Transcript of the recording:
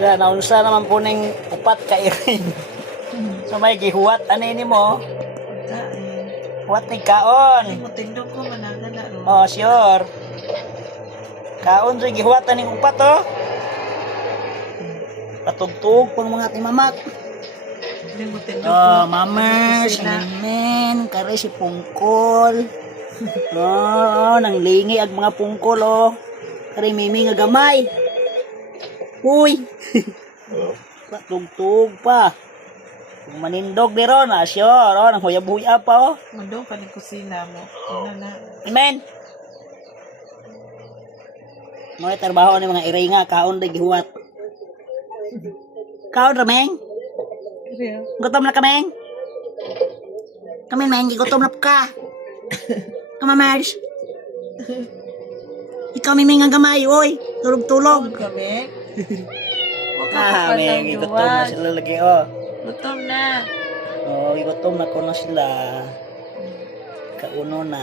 Nga, naunsa naman po ning upat ka iring. so may gihuwat ano ini mo? Huwat ni kaon. Mutindog ko managa na ro. Oh, sure. Kaon sa gihuwat ning upat oh. Patugtog pang mga timamak. Oh, ko. mama, si Kusina. Nimen, kare si Pungkol. Oh, nang lingi ag mga pungkol oh. Kare mimi nga gamay. Uy. Patugtog pa. Kung manindog di ron, ah, sure, oh, nang huya-buya pa oh. Mando ka ni kusina mo. Ano na? Amen. Mga trabaho ni mga iray nga, kaon na gihuwat. Kaon ra, Meng? Real. Gutom na ka, Meng? Kami, Meng, gutom na ka. Kama, Mars. Ikaw, may nga gamay, oy. Tulog-tulog. kami. Ah, Meng, gutom na sila lagi, oh. Gutom na. Oh, gutom na ko na sila. Kauno na.